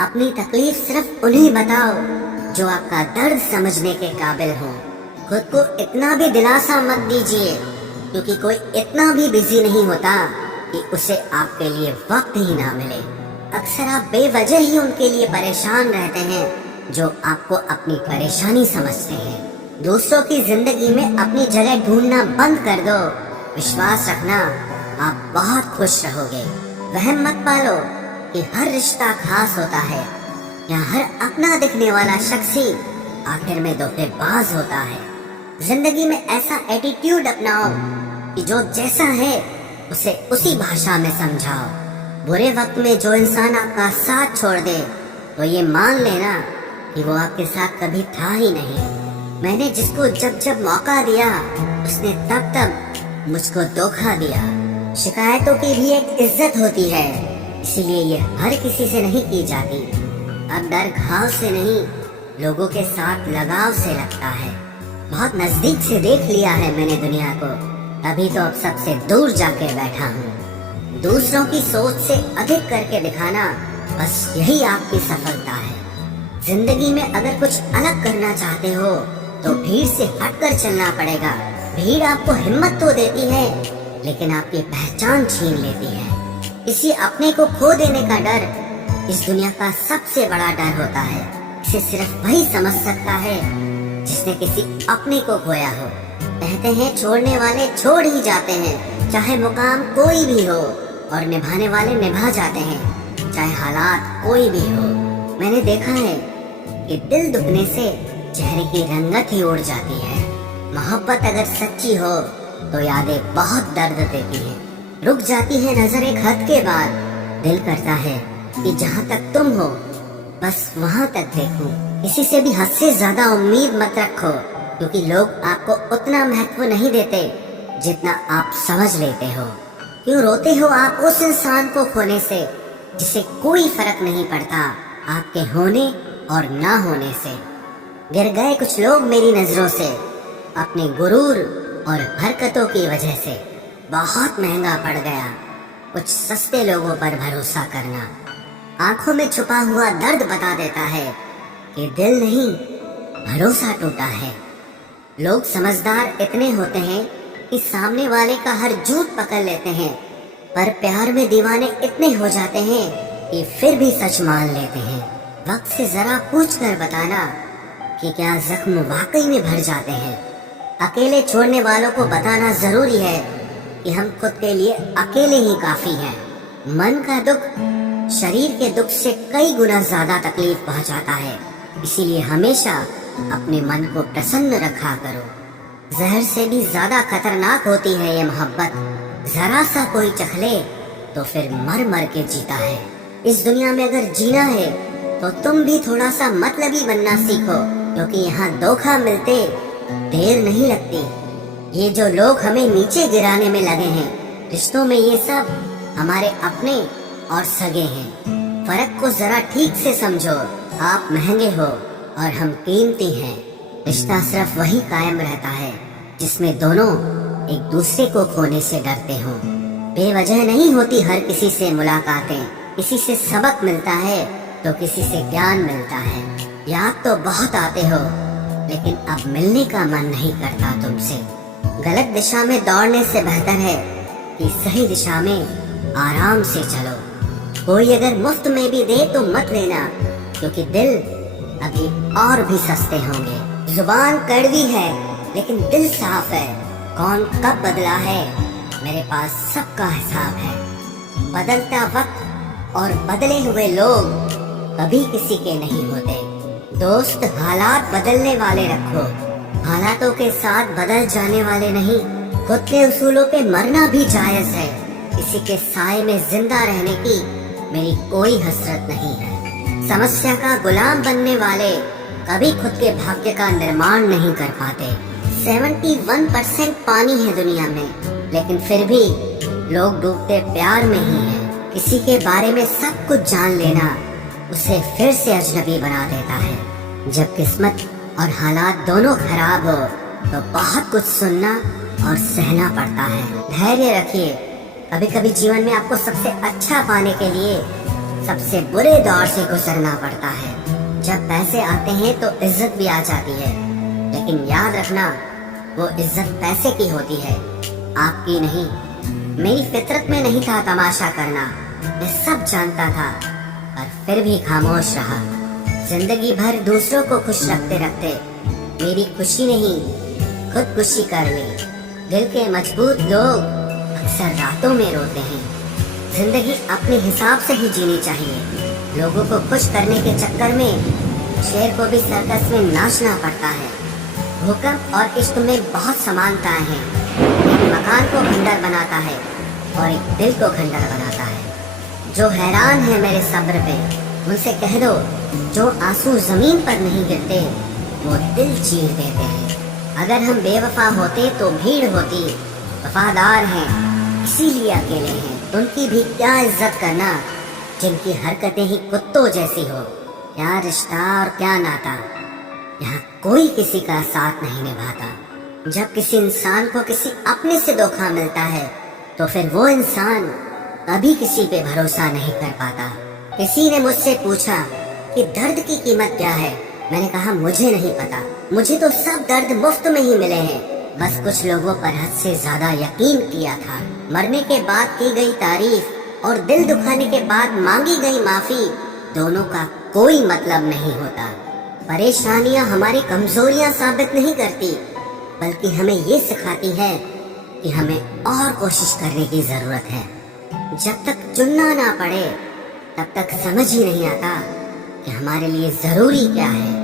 अपनी तकलीफ सिर्फ उन्हें बताओ जो आपका दर्द समझने के काबिल हो। खुद को इतना भी दिलासा मत दीजिए, क्योंकि कोई इतना भी बिजी नहीं होता कि उसे आपके लिए वक्त ही ना मिले। अक्सर आप बेवजह ही उनके लिए परेशान रहते हैं जो आपको अपनी परेशानी समझते हैं। दूसरों की जिंदगी में अपनी जगह ढूंढना बंद कर दो। विश्वास रखना, आप बहुत खुश रहोगे। वहम मत पालो कि हर रिश्ता खास होता है या हर अपना दिखने वाला शख्स ही आखिर में धोखेबाज होता है। जिंदगी में ऐसा एटीट्यूड अपनाओ कि जो जैसा है उसे उसी भाषा में समझाओ। बुरे वक्त में जो इंसान आपका साथ छोड़ दे तो ये मान लेना कि वो आपके साथ कभी था ही नहीं। मैंने जिसको जब जब मौका दिया उसने तब तब मुझको धोखा दिया। शिकायतों की भी एक इज्जत होती है, इसीलिए ये हर किसी से नहीं की जाती। अब डर घाव से नहीं, लोगों के साथ लगाव से लगता है। बहुत नजदीक से देख लिया है मैंने दुनिया को, तभी तो अब सबसे दूर जाके बैठा हूँ। दूसरों की सोच से अधिक करके दिखाना, बस यही आपकी सफलता है। जिंदगी में अगर कुछ अलग करना चाहते हो तो भीड़ से हटकर चलना पड़ेगा। भीड़ आपको हिम्मत तो देती है, लेकिन आपकी पहचान छीन लेती है। किसी अपने को खो देने का डर इस दुनिया का सबसे बड़ा डर होता है। इसे सिर्फ वही समझ सकता है जिसने किसी अपने को खोया हो। कहते हैं छोड़ने वाले छोड़ ही जाते हैं, चाहे मुकाम कोई भी हो, और निभाने वाले निभा जाते हैं, चाहे हालात कोई भी हो। मैंने देखा है कि दिल दुखने से चेहरे की रंगत ही उड़ जाती है। मोहब्बत अगर सच्ची हो तो यादें बहुत दर्द देती हैं। रुक जाती है नजर एक हद के बाद। दिल करता है कि जहाँ तक तुम हो बस वहाँ तक देखूं। किसी से भी हद से ज्यादा उम्मीद मत रखो, क्योंकि लोग आपको उतना महत्व नहीं देते जितना आप समझ लेते हो। क्यों रोते हो आप उस इंसान को खोने से जिसे कोई फर्क नहीं पड़ता आपके होने और ना होने से। गिर गए कुछ लोग मेरी नजरों से अपने गुरूर और हरकतों की वजह से। बहुत महंगा पड़ गया कुछ सस्ते लोगों पर भरोसा करना। आंखों में छुपा हुआ दर्द बता देता है कि दिल नहीं, भरोसा टूटा है। लोग समझदार इतने होते हैं कि सामने वाले का हर झूठ पकड़ लेते हैं, पर प्यार में दीवाने इतने हो जाते हैं कि फिर भी सच मान लेते हैं। वक्त से जरा पूछ कर बताना कि क्या जख्म वाकई में भर जाते हैं। अकेले छोड़ने वालों को बताना जरूरी है कि हम खुद के लिए अकेले ही काफी हैं। मन का दुख शरीर के दुख से कई गुना ज्यादा तकलीफ पहुंचाता है, इसीलिए हमेशा अपने मन को प्रसन्न रखा करो। जहर से भी ज्यादा खतरनाक होती है ये मोहब्बत। जरा सा कोई चख ले तो फिर मर मर के जीता है। इस दुनिया में अगर जीना है तो तुम भी थोड़ा सा मतलबी बनना सीखो, क्योंकि यहाँ धोखा मिलते देर नहीं लगती। ये जो लोग हमें नीचे गिराने में लगे हैं, रिश्तों में ये सब हमारे अपने और सगे हैं। फर्क को जरा ठीक से समझो। आप महंगे हो और हम कीमती हैं। रिश्ता सिर्फ वही कायम रहता है जिसमें दोनों एक दूसरे को खोने से डरते हों। बेवजह नहीं होती हर किसी से मुलाकातें। किसी से सबक मिलता है तो किसी से ज्ञान मिलता है। याद तो बहुत आते हो, लेकिन अब मिलने का मन नहीं करता तुमसे। गलत दिशा में दौड़ने से बेहतर है कि सही दिशा में आराम से चलो। कोई अगर मुफ्त में भी दे तो मत लेना, क्योंकि दिल अभी और भी सस्ते होंगे। जुबान कड़वी है लेकिन दिल साफ है। कौन कब बदला है, मेरे पास सबका हिसाब है। बदलता वक्त और बदले हुए लोग कभी किसी के नहीं होते। दोस्त हालात बदलने वाले रखो, हालातों के साथ बदल जाने वाले नहीं। खुद के उसूलों पे मरना भी जायज है। किसी के साए में जिंदा रहने की मेरी कोई हसरत नहीं है। समस्या का गुलाम बनने वाले कभी खुद के भाग्य का निर्माण नहीं कर पाते। 71% पानी है दुनिया में, लेकिन फिर भी लोग डूबते प्यार में ही हैं। किसी के बारे में सब कुछ जान लेना उसे फिर से अजनबी बना देता है। जब किस्मत और हालात दोनों खराब हो तो बहुत कुछ सुनना और सहना पड़ता है। धैर्य रखिए। कभी कभी जीवन में आपको सबसे अच्छा पाने के लिए सबसे बुरे दौर से गुजरना पड़ता है। जब पैसे आते हैं तो इज्जत भी आ जाती है, लेकिन याद रखना वो इज्जत पैसे की होती है, आपकी नहीं। मेरी फितरत में नहीं था तमाशा करना, मैं सब जानता था, पर फिर भी खामोश रहा। जिंदगी भर दूसरों को खुश रखते रखते मेरी खुशी नहीं खुदकुशी कर ली। दिल के मजबूत लोग अक्सर रातों में रोते हैं। जिंदगी अपने हिसाब से ही जीनी चाहिए। लोगों को खुश करने के चक्कर में शेर को भी सर्कस में नाचना पड़ता है। भूकंप और इश्क में बहुत समानताएं हैं। एक मकान को खंडर बनाता है और एक दिल को खंडर बनाता है। जो हैरान है मेरे सब्र पे, उनसे कह दो जो आंसू जमीन पर नहीं गिरते वो दिल चीर देते हैं। अगर हम बेवफा होते तो भीड़ होती, वफादार हैं इसीलिए अकेले हैं। उनकी भी क्या इज्जत करना जिनकी हरकतें ही कुत्तों जैसी हो। क्या रिश्ता और क्या नाता, यहाँ कोई किसी का साथ नहीं निभाता। जब किसी इंसान को किसी अपने से धोखा मिलता है तो फिर वो इंसान कभी किसी पे भरोसा नहीं कर पाता। किसी ने मुझसे पूछा कि दर्द की कीमत क्या है। मैंने कहा मुझे नहीं पता, मुझे तो सब दर्द मुफ्त में ही मिले हैं। बस कुछ लोगों पर हद से ज्यादा यकीन किया था। मरने के बाद की गई तारीफ और दिल दुखाने के बाद मांगी गई माफी, दोनों का कोई मतलब नहीं होता। परेशानियां हमारी कमजोरियां साबित नहीं करती, बल्कि हमें ये सिखाती है कि हमें और कोशिश करने की जरूरत है। जब तक चुनना ना पड़े तब तक समझ ही नहीं आता कि हमारे लिए जरूरी क्या है।